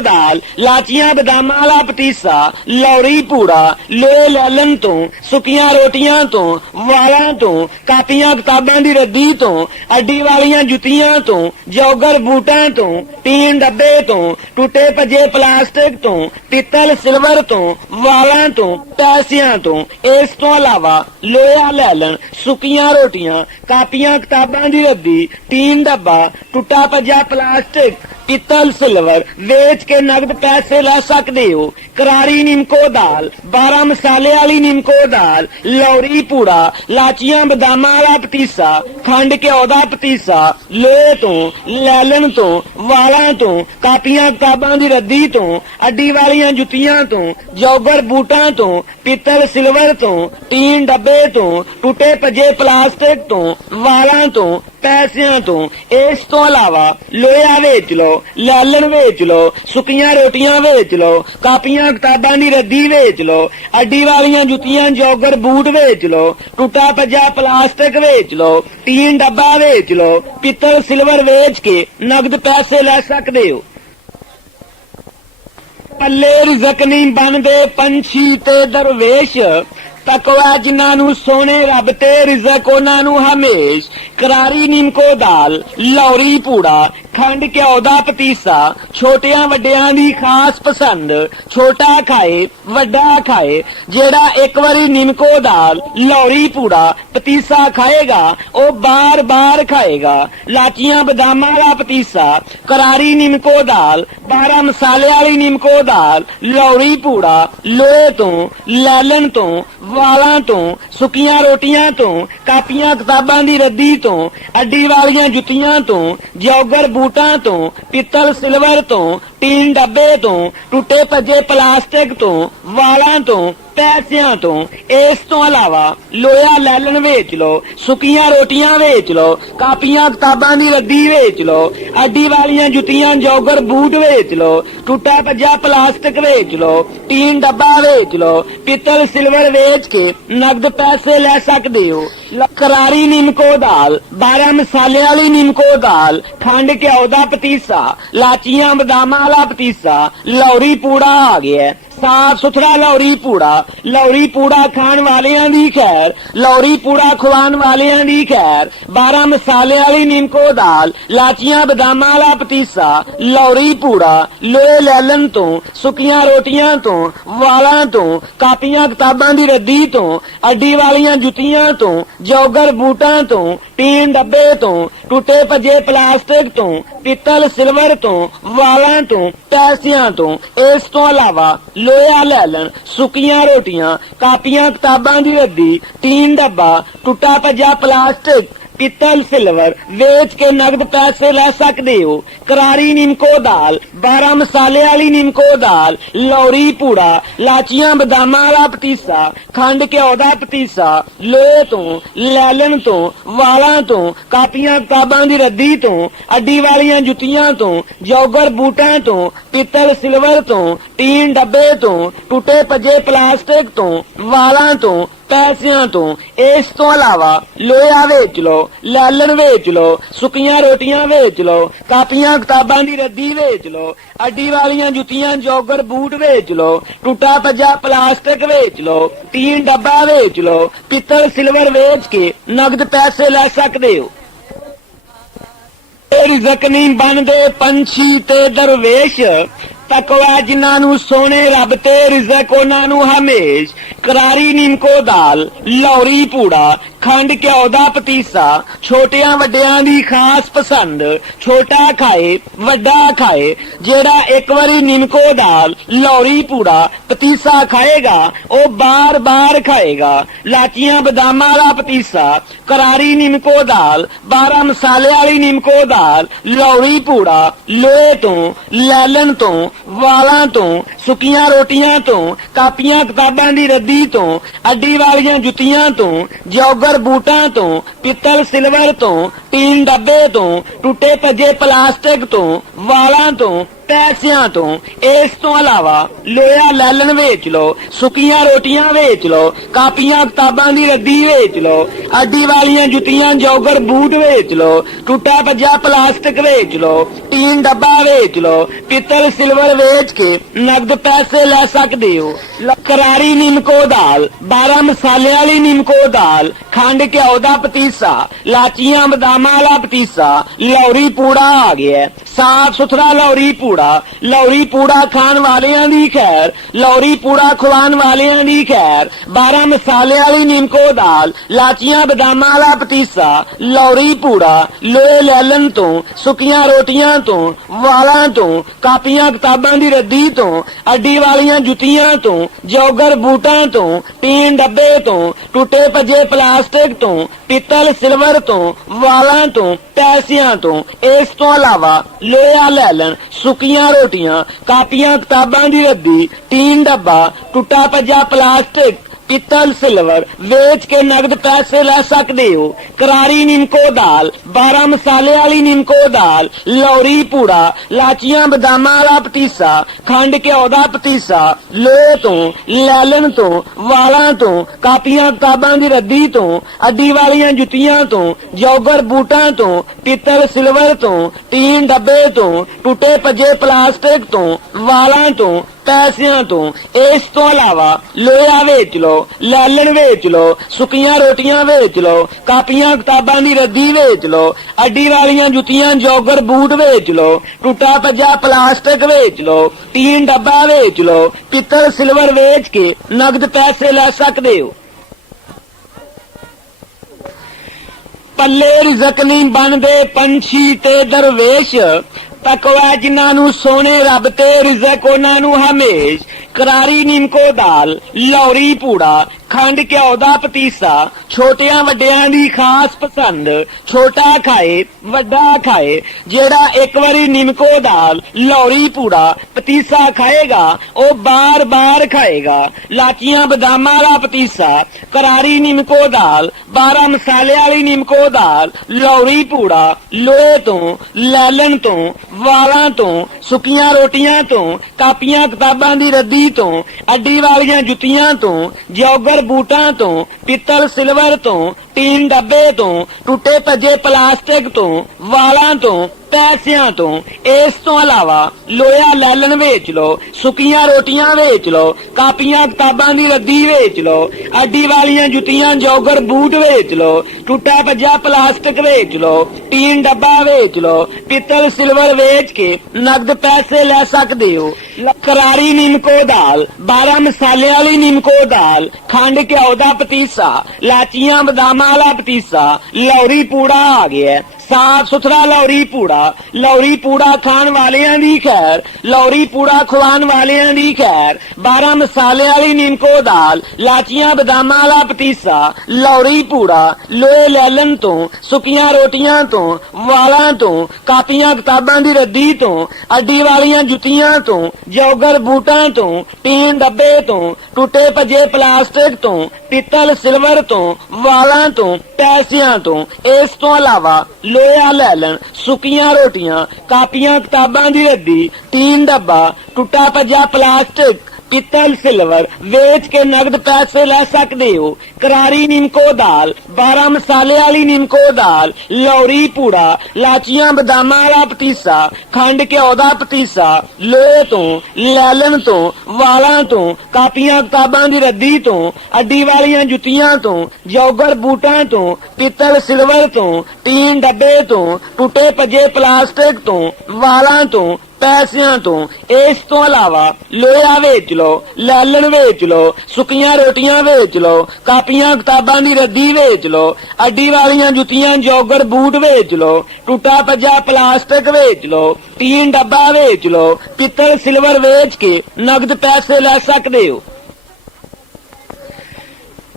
दाल लाचियां बदामां वाला पतीसा लौरी पूड़ा लोहे लैलन तो सुकियां रोटियां तो वालां तो कापियां किताबां दी रद्दी तो अड्डी वालियां जुतियां तो जौगर बूटां तो टीन डब्बे तो टूटे भजे प्लास्टिक तो पित्तल सिल्वर तो वालां तो पैसियां तो इस तो अलावा लोहा लैलन सुकियां रोटियां कापियां किताबां दी रद्दी टीन डब्बा टुटा भजा प्लास्टिक पित्तल सिल्वर वेच के नगद पैसे लै सकते हो। करारी निमको दाल 12 मसाले वाली निमको दाल लौरी पूड़ा लाचियां बदामां वाला पतीसा खंड घ्यो दा पतीसा लोहे तो लैलन तो वालां तो कापियां किताबां दी रद्दी तो अड्डी वालियां जुतियां तो जौगर बूटां तो पित्तल सिल्वर तो टीन डब्बे तो टूटे भजे प्लास्टिक तो वालां तो पैसियां तो इस तो अलावा लोहा वेच लो लैलन वेच लो सुकियां रोटियां वेच लो कापियां किताबां दी रद्दी वेच लो अड्डी वालियां जुतियां जौगर बूट वेच लो टूटा भजा प्लास्टिक वेच लो टीन डब्बा वेच लो पित्तल सिल्वर वेच के नगद पैसे लै सकते हो। पल्ले रिज़क नहीं बनदे पंछी ते दरवेश तकवा जिन्हां नूं सोने रब ते रिज़क उन्हां नूं हमेश। करारी निमको दाल लौरी पूड़ा खंड घ्यो दा पतीसा छोटियां वड्डियां दी खास पसंद छोटा खाए वड्डा खाए जेड़ा एक वारी निमको दाल लौरी पूड़ा पतीसा खाएगा ओ बार बार खाएगा। लाचियां बदामां वाला पतीसा करारी निमको दाल 12 मसाले वाली निमको दाल लौरी पूड़ा लोहे तो लैलन तो वालां तो सुकियां रोटियां तो कापियां किताबां दी रद्दी तो अड्डी वालियां जुतियां तो जौगर बूटां तो पित्तल सिल्वर तो टीन डब्बे तो टूटे भजे प्लास्टिक तो वालां तो पैसियां तो इस तो अलावा लोहा लैलन वेच लो सुकियां रोटियां वेच लो कापियां किताबां दी रद्दी वेच लो अड्डी वालियां जुतियां जौगर बूट वेच लो टूटा भजा प्लास्टिक वेच लो टीन डब्बा वेच लो पित्तल सिल्वर वेच के नगद पैसे लै सकते हो। करारी निमको दाल 12 मसाले वाली निमको दाल खंड घ्यो दा पतीसा लाचियां बदामां वाला पतीसा लौरी पूड़ा आ गया है। साफ सुथरा लौरी पूड़ा खाण वालियां दी खैर लौरी पूड़ा खुआन वालियां दी खैर 12 मसाले वाली निमको दाल लाचियां बदामां वाला पतीसा लौरी पूड़ा लोहे लैलन तो सुकियां रोटियां तो वालां तो कापियां किताबां दी रद्दी तो अड्डी वालियां जुतियां तो जौगर बूटां तो टीन डब्बे तो टूटे भजे प्लास्टिक तो पित्तल सिल्वर तो वालां तो पैसियां तो इस तो अलावा लोहा लैलन सुकियां रोटियां कापियां किताबां दी रद्दी टीन डब्बा टुटा भजा प्लास्टिक पित्तल सिल्वर वेच के नगद पैसे लै सकते हो। करारी निमको दाल 12 मसाले वाली निमको दाल लौरी पूड़ा लाचियां बदामां वाला पतीसा खंड घ्यो दा पतीसा लोहे तो लैलन तो वालां तो कापियां किताबां दी रद्दी तो अड्डी वालियां जुतियां तो जौगर बूटां तो पित्तल सिल्वर तो टीन डब्बे तो टूटे भजे प्लास्टिक तो वालां तो पैसियां तो इस तो अलावा लोहा वेच लो लैलन वेच लो सुकियां रोटियां वेच लो कापियां किताबां दी रद्दी वेच लो अड्डी वालियां जुतियां जौगर बूट वेच लो टूटा भजा प्लास्टिक वेच लो टीन डब्बा वेच लो पित्तल सिल्वर वेच के नगद पैसे लै सकते हो। रिज़क नहीं बनदे पंछी ते दरवेश तकवा जिन्हां नूं सोने रब ते रिज़क उन्हां नूं हमेश। करारी निमको दाल लौरी पूड़ा खंड घ्यो दा पतीसा छोटियां वड्डियां दी खास पसंद छोटा खाए वड्डा खाए जेड़ा एक वारी निमको दाल लौरी पूड़ा पतीसा खाएगा ओ बार बार खाएगा। लाचियां बदामां वाला पतीसा करारी निमको दाल 12 मसाले वाली निमको दाल लौरी पूड़ा लोहे तो लैलन तो वालां तो सुकियां रोटियां तो कापियां किताबां दी रद्दी तो अड्डी वालियां जुतियां तो जौगर बूटां तो पित्तल सिल्वर तो टीन डब्बे तो टूटे भजे प्लास्टिक तो वालां तो ਪੈਸਿਆਂ ਤੋਂ। ਇਸ ਤੋਂ ਇਲਾਵਾ ਲੋਹਾ ਲੈਲਨ ਵੇਚ ਲਓ, ਸੁੱਕੀਆਂ ਰੋਟੀਆਂ ਵੇਚ ਲਓ, ਕਾਪੀਆਂ ਕਿਤਾਬਾਂ ਦੀ ਰੱਦੀ ਵੇਚ ਲਓ, ਅੱਡੀ ਵਾਲੀਆਂ ਜੁੱਤੀਆਂ ਜੋਗਰ ਬੂਟ ਵੇਚ ਲਓ, ਟੁੱਟਾ ਭੱਜਾ ਪਲਾਸਟਿਕ ਵੇਚ ਲਓ, ਟੀਨ ਡੱਬਾ ਵੇਚ ਲਓ, ਪਿੱਤਲ ਸਿਲਵਰ ਵੇਚ ਕੇ ਨਗਦ ਪੈਸੇ ਲੈ ਸਕਦੇ ਹੋ। ਕਰਾਰੀ ਨਿੰਮਕੋ ਦਾਲ, 12 ਮਸਾਲੇ ਵਾਲੀ ਨਿੰਮਕੋ ਦਾਲ, ਖੰਡ ਘਿਓ ਦਾ ਪਤੀਸਾ, ਲਾਚੀਆਂ ਬਦਾਮਾਂ ਵਾਲਾ ਪਤੀਸਾ, ਲੌਰੀ ਪੂੜਾ ਆ ਗਿਆ। ਸਾਫ ਸੁਥਰਾ ਲੌਰੀ ਪੂੜਾ, ਲੌਰੀ ਪੂੜਾ ਖਾਣ ਵਾਲਿਆਂ ਦੀ ਖੈਰ, ਲੌਰੀ ਪੂੜਾ ਖਵਾਉਣ ਵਾਲਿਆਂ ਦੀ ਖੈਰ। 12 ਮਸਾਲੇ ਵਾਲੀ ਨਿੰਮਕੋ ਦਾਲ, ਲਾਚੀਆਂ ਬਦਾਮਾਂ ਵਾਲਾ ਪਤੀਸਾ, ਲੌਰੀ ਪੂੜਾ, ਲੋਹੇ ਲੈਲਨ ਤੋਂ, ਸੁੱਕੀਆਂ ਰੋਟੀਆਂ ਤੋਂ, ਵਾਲਾਂ ਤੋਂ, ਕਾਪੀਆਂ ਕਿਤਾਬਾਂ ਦੀ ਰੱਦੀ ਤੋਂ, ਅੱਡੀ ਵਾਲੀਆਂ ਜੁੱਤੀਆਂ ਤੋਂ, ਜੋਗਰ ਬੂਟਾਂ ਤੋਂ, ਟੀਨ ਡੱਬੇ ਤੋਂ, ਟੁੱਟੇ ਭੱਜੇ ਪਲਾਸਟਿਕ ਤੋਂ, ਪਿੱਤਲ ਸਿਲਵਰ ਤੋਂ, ਵਾਲਾਂ ਤੋਂ, ਪੈਸਿਆਂ ਤੋਂ। ਇਸ ਤੋਂ ਇਲਾਵਾ ਲੋਹਾ ਲੈਲਨ, ਸੁੱਕੀਆਂ ਰੋਟੀਆਂ, ਕਾਪੀਆਂ ਕਿਤਾਬਾਂ ਦੀ ਰੱਦੀ, ਟੀਨ ਡੱਬਾ, ਟੁੱਟਾ ਭੱਜਾ ਪਲਾਸਟਿਕ, ਪਿੱਤਲ ਸਿਲਵਰ ਵੇਚ ਕੇ ਨਗਦ ਪੈਸੇ ਲੈ ਸਕਦੇ ਹੋ। ਕਰਾਰੀ ਨਿੰਮਕੋ ਦਾਲ, 12 ਮਸਾਲੇ ਵਾਲੀ ਨਿੰਮਕੋ ਦਾਲ, ਲੌਰੀ ਪੂੜਾ, ਲਾਚੀਆਂ ਬਦਾਮਾਂ ਵਾਲਾ ਪਤੀਸਾ, ਖੰਡ ਘਿਓ ਦਾ ਪਤੀਸਾ, ਲੋਹੇ ਤੋਂ, ਲੈਲਨ ਤੋਂ, ਵਾਲਾਂ ਤੋਂ, ਕਾਪੀਆਂ ਕਿਤਾਬਾਂ ਦੀ ਰੱਦੀ ਤੋਂ, ਅੱਡੀ ਵਾਲੀਆਂ ਜੁੱਤੀਆਂ ਤੋਂ, ਜੋਗਰ ਬੂਟਾਂ ਤੋਂ, ਪਿੱਤਲ ਸਿਲਵਰ ਤੋਂ, ਟੀਨ ਡੱਬੇ ਤੋਂ, ਟੁੱਟੇ ਭੱਜੇ ਪਲਾਸਟਿਕ ਤੋਂ, ਵਾਲਾਂ ਤੋਂ, ਪੈਸਿਆਂ ਤੋਂ। ਇਸ ਤੋਂ ਇਲਾਵਾ ਲੋਹਾ ਵੇਚ ਲਓ, ਲੈਲਨ ਵੇਚ ਲਓ, ਸੁੱਕੀਆਂ ਰੋਟੀਆਂ ਵੇਚ ਲਓ, ਕਾਪੀਆਂ ਕਿਤਾਬਾਂ ਦੀ ਰੱਦੀ ਵੇਚ ਲਓ, ਅੱਡੀ ਵਾਲੀਆਂ ਜੁੱਤੀਆਂ ਜੋਗਰ ਬੂਟ ਵੇਚ ਲਓ, ਟੁੱਟਾ ਭੱਜਾ ਪਲਾਸਟਿਕ ਵੇਚ ਲਓ, ਟੀਨ ਡੱਬਾ ਵੇਚ ਲਓ, ਪਿੱਤਲ ਸਿਲਵਰ ਵੇਚ ਕੇ ਨਗਦ ਪੈਸੇ ਲੈ ਸਕਦੇ ਹੋ। ਪੱਲੇ ਰਿਜ਼ਕ ਨਹੀਂ ਬਣਦੇ ਪੰਛੀ ਤੇ ਦਰਵੇਸ਼, ਤਕਵਾ ਜਿਨ੍ਹਾਂ ਨੂੰ ਸੋਹਣੇ ਰੱਬ ਤੇ ਰਿਜ਼ਕ ਉਹਨਾਂ ਨੂੰ ਹਮੇਸ਼। ਕਰਾਰੀ ਨਿੰਮਕੋ ਦਾਲ, ਲੌਰੀ ਪੂੜਾ, ਖੰਡ ਘਿਓ ਦਾ ਪਤੀਸਾ, ਛੋਟਿਆਂ ਵੱਡਿਆਂ ਦੀ ਖਾਸ ਪਸੰਦ, ਛੋਟਾ ਖਾਏ ਵੱਡਾ ਖਾਏ। ਜਿਹੜਾ ਇੱਕ ਵਾਰੀ ਨਿੰਮਕੋ ਦਾਲ, ਲੌਰੀ ਪੂੜਾ, ਪਤੀਸਾ ਖਾਏਗਾ ਉਹ ਬਾਰ-ਬਾਰ ਖਾਏਗਾ। ਲਾਚੀਆਂ ਬਦਾਮਾਂ ਵਾਲਾ ਪਤੀਸਾ, ਕਰਾਰੀ ਨਿੰਮਕੋ ਦਾਲ, 12 ਮਸਾਲੇ ਵਾਲੀ ਨਿੰਮਕੋ ਦਾਲ, ਲੌਰੀ ਪੂੜਾ, ਲੋਹੇ ਤੋਂ, ਲੈਲਨ ਤੋਂ, ਵਾਲਾਂ ਤੋਂ, ਸੁੱਕੀਆਂ ਰੋਟੀਆਂ ਤੋਂ, ਕਾਪੀਆਂ ਕਿਤਾਬਾਂ ਦੀ ਰੱਦੀ ਤੋਂ, ਅੱਡੀ ਵਾਲੀਆਂ ਜੁੱਤੀਆਂ ਤੋਂ, ਜੋਗਰ ਬੂਟਾਂ ਤੋਂ, ਪਿੱਤਲ ਸਿਲਵਰ ਤੋਂ, ਟੀਨ ਡੱਬੇ ਤੋਂ, ਟੁੱਟੇ ਭੱਜੇ ਪਲਾਸਟਿਕ ਤੋਂ, ਵਾਲਾਂ ਤੋਂ, ਪੈਸਿਆਂ ਤੋਂ। ਇਸ ਤੋਂ ਇਲਾਵਾ ਲੋਹਾ ਲੈਲਨ ਵੇਚ ਲਓ, ਸੁੱਕੀਆਂ ਰੋਟੀਆਂ ਵੇਚ ਲਓ, ਕਾਪੀਆਂ ਕਿਤਾਬਾਂ ਦੀ ਰੱਦੀ ਵੇਚ ਲਓ, ਅੱਡੀ ਵਾਲੀਆਂ ਜੁੱਤੀਆਂ ਜੋਗਰ ਬੂਟ ਵੇਚ ਲਓ, ਟੁੱਟਾ ਭੱਜਾ ਪਲਾਸਟਿਕ ਵੇਚ ਲਓ, ਟੀਨ ਡੱਬਾ ਵੇਚ ਲਓ, ਪਿੱਤਲ ਸਿਲਵਰ ਵੇਚ ਕੇ ਨਗਦ ਪੈਸੇ ਲੈ ਸਕਦੇ ਹੋ। ਕਰਾਰੀ ਨਿੰਮਕੋ ਦਾਲ, 12 ਮਸਾਲੇ ਵਾਲੀ ਨਿੰਮਕੋ ਦਾਲ, ਖੰਡ ਘਿਓ ਦਾ ਪਤੀਸਾ, ਲਾਚੀਆਂ ਬਦਾਮਾਂ ਵਾਲਾ ਪਤੀਸਾ, ਲੌਰੀ ਪੂੜਾ ਆ ਗਿਆ। ਸਾਫ ਸੁਥਰਾ ਲੌਰੀ ਪੂੜਾ, ਲੌਰੀ ਪੂੜਾ ਖਾਣ ਵਾਲਿਆਂ ਦੀ ਖੈਰ, ਲੌਰੀ ਪੂੜਾ ਖਵਾਉਣ ਵਾਲਿਆਂ ਦੀ ਖੈਰ। 12 ਮਸਾਲੇ ਵਾਲੀ ਨਿੰਮਕੋ ਦਾਲ, ਲਾਚੀਆਂ ਬਦਾਮਾਂ ਵਾਲਾ ਪਤੀਸਾ, ਲੌਰੀ ਪੂੜਾ, ਲੋਹੇ ਲੈਲਨ ਤੋਂ, ਸੁੱਕੀਆਂ ਰੋਟੀਆਂ ਤੋਂ, ਵਾਲਾਂ ਤੋਂ, ਕਾਪੀਆਂ ਕਿਤਾਬਾਂ ਦੀ ਰੱਦੀ ਤੋਂ, ਅੱਡੀ ਵਾਲੀਆਂ ਜੁੱਤੀਆਂ ਤੋਂ, ਜੋਗਰ ਬੂਟਾਂ ਤੋਂ, ਟੀਨ ਡੱਬੇ ਤੋਂ, ਟੁੱਟੇ ਭੱਜੇ ਪਲਾਸਟਿਕ ਤੋਂ, ਪਿੱਤਲ ਸਿਲਵਰ ਤੋਂ, ਵਾਲਾਂ ਤੋਂ, ਪੈਸਿਆਂ ਤੋਂ। ਇਸ ਤੋਂ ਇਲਾਵਾ ਲੋਹਾ ਲੈਲਨ, ਸੁੱਕੀਆਂ ਰੋਟੀਆਂ, ਕਾਪੀਆਂ ਕਿਤਾਬਾਂ ਦੀ ਰੱਦੀ, ਟੀਨ ਡੱਬਾ, ਟੁੱਟਾ ਭੱਜਾ ਪਲਾਸਟਿਕ, ਪਿੱਤਲ ਸਿਲਵਰ ਵੇਚ ਕੇ ਨਗਦ ਪੈਸੇ ਲੈ ਸਕਦੇ ਹੋ। ਕਰਾਰੀ ਨਿੰਮਕੋ ਦਾਲ, 12 ਮਸਾਲੇ ਵਾਲੀ ਨਿੰਮਕੋ ਦਾਲ, ਲੌਰੀ ਪੂੜਾ, ਲਾਚੀਆਂ ਬਦਾਮਾਂ ਵਾਲਾ ਪਤੀਸਾ, ਖੰਡ ਘਿਓ ਦਾ ਪਤੀਸਾ, ਲੋਹੇ ਤੋਂ, ਲੈਲਨ ਤੋਂ, ਵਾਲਾਂ ਤੋਂ, ਕਾਪੀਆਂ ਕਿਤਾਬਾਂ ਦੀ ਰੱਦੀ ਤੋਂ, ਅੱਡੀ ਵਾਲੀਆਂ ਜੁੱਤੀਆਂ ਤੋਂ, ਜੋਗਰ ਬੂਟਾਂ ਤੋਂ, ਪਿੱਤਲ ਸਿਲਵਰ ਤੋਂ, ਟੀਨ ਡੱਬੇ ਤੋਂ, ਟੁੱਟੇ ਭੱਜੇ ਪਲਾਸਟਿਕ ਤੋਂ, ਵਾਲਾਂ ਤੋਂ, ਪੈਸਿਆਂ ਤੋਂ। ਇਸ ਤੋਂ ਇਲਾਵਾ ਲੋਹਾ ਵੇਚ ਲਓ, ਲੈਲਨ ਵੇਚ ਲਓ, ਸੁੱਕੀਆਂ ਰੋਟੀਆਂ ਵੇਚ ਲਓ, ਕਾਪੀਆਂ ਕਿਤਾਬਾਂ ਦੀ ਰੱਦੀ ਵੇਚ ਲਓ, ਅੱਡੀ ਵਾਲੀਆਂ ਜੁੱਤੀਆਂ ਜੋਗਰ ਬੂਟ ਵੇਚ ਲਓ, ਟੁੱਟਾ ਭੱਜਾ ਪਲਾਸਟਿਕ ਵੇਚ ਲਓ, ਟੀਨ ਡੱਬਾ ਵੇਚ ਲਓ, ਪਿੱਤਲ ਸਿਲਵਰ ਵੇਚ ਕੇ ਨਗਦ ਪੈਸੇ ਲੈ ਸਕਦੇ ਹੋ।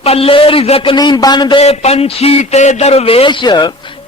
ਪੱਲੇ ਰਿਜ਼ਕ ਨਹੀਂ ਬਣਦੇ ਪੰਛੀ ਤੇ ਦਰਵੇਸ਼,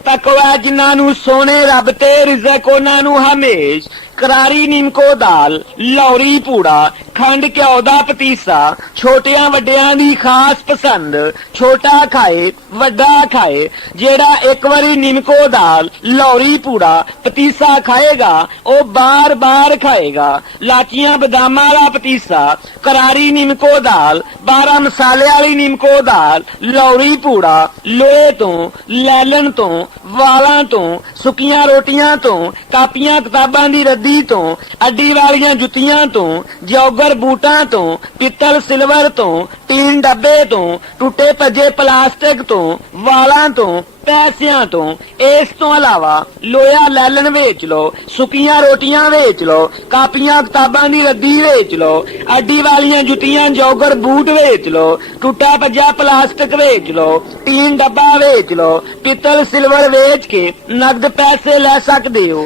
ਤਕਵਾ ਜਿਨ੍ਹਾਂ ਨੂੰ ਸੋਹਣੇ ਰੱਬ ਤੇ ਰਿਜ਼ਕ ਉਹਨਾਂ ਨੂੰ ਹਮੇਸ਼। करारी नीमको दाल, लौरी पूड़ा, खंड घ्यो दा पतीसा, छोटियां वड्डियां दी खास पसंद, छोटा खाए वड्डा खाए। जेड़ा एक वारी नीमको दाल, लौरी पूड़ा, पतीसा खाएगा ओ बार बार खाएगा। लाचियां बदामां वाला पतीसा, करारी नीमको दाल, 12 मसाले वाली नीमको दाल, लौरी पूड़ा, लोहे तो, लैलन तो, वालां तो, सुकियां रोटियां तो, कापियां किताबां दी रद्दी तो, अड्डी वालियां जुत्तियां तो, जौगर बूटां तो, पित्तल सिल्वर तो, टीन डब्बे तो, टुटे भजे प्लास्टिक तो, वालां तो, पैसियां तो। इस तो अलावा लोया लैलन वेच लो, सुकियां रोटियां वेच लो, कापियां किताबां दी रद्दी वेच लो, अड्डी वालियां जुत्तियां जौगर बूट वेच लो, टुटा भजा प्लास्टिक वेच लो, टीन डब्बा वेच लो, पित्तल सिल्वर वेच के नगद पैसे ले सकदे हो।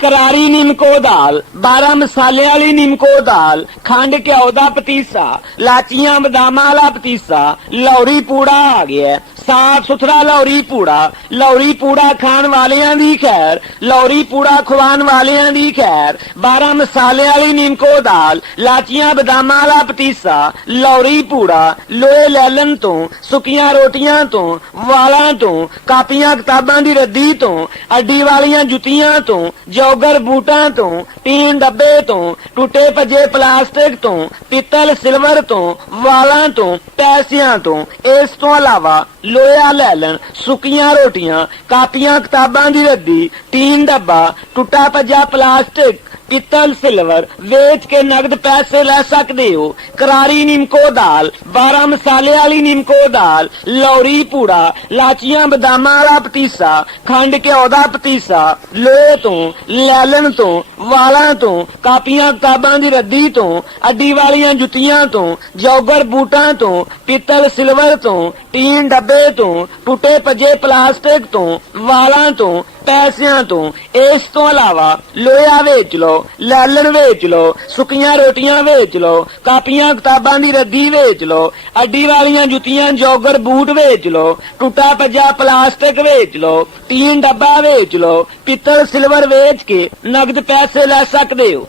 करारी नीमको दाल, 12 मसाले वाली नीमको दाल, खंड घ्यो दा पतीसा, लाचियां बदामां वाला पतीसा, लौरी पूड़ा आ गया। साफ सुथरा लौरी पूड़ा खाण वालियां दी खैर, लौरी पूड़ा खवान वालियां दी खैर। 12 मसाले वाली नीमको दाल, लाचियां बदामां वाला पतीसा, लौरी पूड़ा, लोहे लैलन तो, सुकियां रोटियां तो, वालां तो, कापियां किताबां दी रद्दी तो, अड्डी वालियां जुत्तियां तो, जौगर बूटां तो, टीन डब्बे तो, टुटे भजे प्लास्टिक तो, पित्तल सिल्वर तो, वालां तो, पैसियां तो। इस तो अलावा लोया लैलन, सुकियां रोटियां, कापियां किताबां दी रद्दी, टीन डब्बा, टुटा भजा प्लास्टिक, पित्तल सिल्वर वेच के नगद पैसे ले सकते हो। करारी नीमको दाल, 12 मसाले वाली नीमको दाल, लौरी पूड़ा, लाचियां बदामां वाला पतीसा, खंड घ्यो दा पतीसा, लोहे तो, लैलन तो, वालां तो, कापियां किताबां दी रद्दी तो, अड्डी वालियां जुत्तियां तो, जौगर बूटां तो, पित्तल सिल्वर तो, टीन डब्बे तो, टुटे भजे प्लास्टिक तो, वालां तो, पैसियां तो। इस तो अलावा लोया वेच लो, लैलन वेच लो, सुकियां रोटियां वेच लो, कापियां किताबां दी रद्दी वेच लो, अड्डी वालियां जुत्तियां जौगर बूट वेच लो, टुटा भजा प्लास्टिक वेच लो, टीन डब्बा वेच लो, पित्तल सिल्वर वेच के नगद पैसे ले सकदे हो।